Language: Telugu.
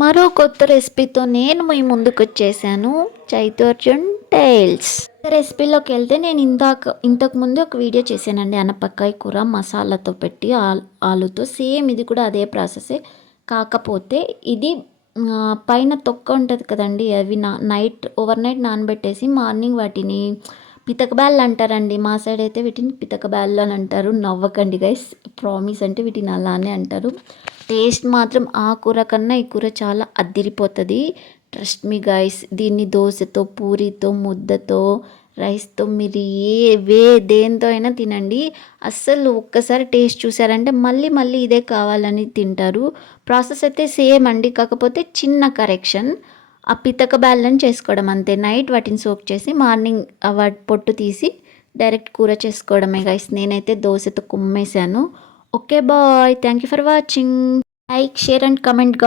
మరో కొత్త రెసిపీతో నేను మీ ముందుకు వచ్చేసాను చైతోర్జున్ టైల్స్ రెసిపీలోకి వెళ్తే నేను ఇందాక ముందు ఒక వీడియో చేశానండి అనపక్కాయ కూర మసాలాతో పెట్టి ఆలుతో సేమ్ ఇది కూడా అదే ప్రాసెసే కాకపోతే ఇది పైన తొక్క ఉంటుంది కదండి అవి నా నైట్ ఓవర్ నైట్ నానబెట్టేసి మార్నింగ్ వాటిని పితకబ్యాళ్ళు అంటారండి మా సైడ్ అయితే వీటిని పితకబ్యాళ్ళు అని అంటారు నవ్వకండి గైస్ ప్రామిస్ అంటే వీటిని అలానే అంటారు టేస్ట్ మాత్రం ఆ కూర కన్నా ఈ కూర చాలా అద్దిరిపోతుంది ట్రస్ట్ మీ గాయస్ దీన్ని దోశతో పూరితో ముద్దతో రైస్తో మీరు ఏ వే దేంతో అయినా తినండి అస్సలు ఒక్కసారి టేస్ట్ చూసారంటే మళ్ళీ మళ్ళీ ఇదే కావాలని తింటారు ప్రాసెస్ అయితే సేమ్ అండి కాకపోతే చిన్న కరెక్షన్ ఆ పితక బ్యాలెన్స్ చేసుకోవడం అంతే నైట్ వాటిని సోక్ చేసి మార్నింగ్ వాటి పొట్టు తీసి డైరెక్ట్ కూర చేసుకోవడమే గాయస్ నేనైతే దోశతో కుమ్మేశాను Okay, bye. Thank you for watching. Like, share and comment, guys.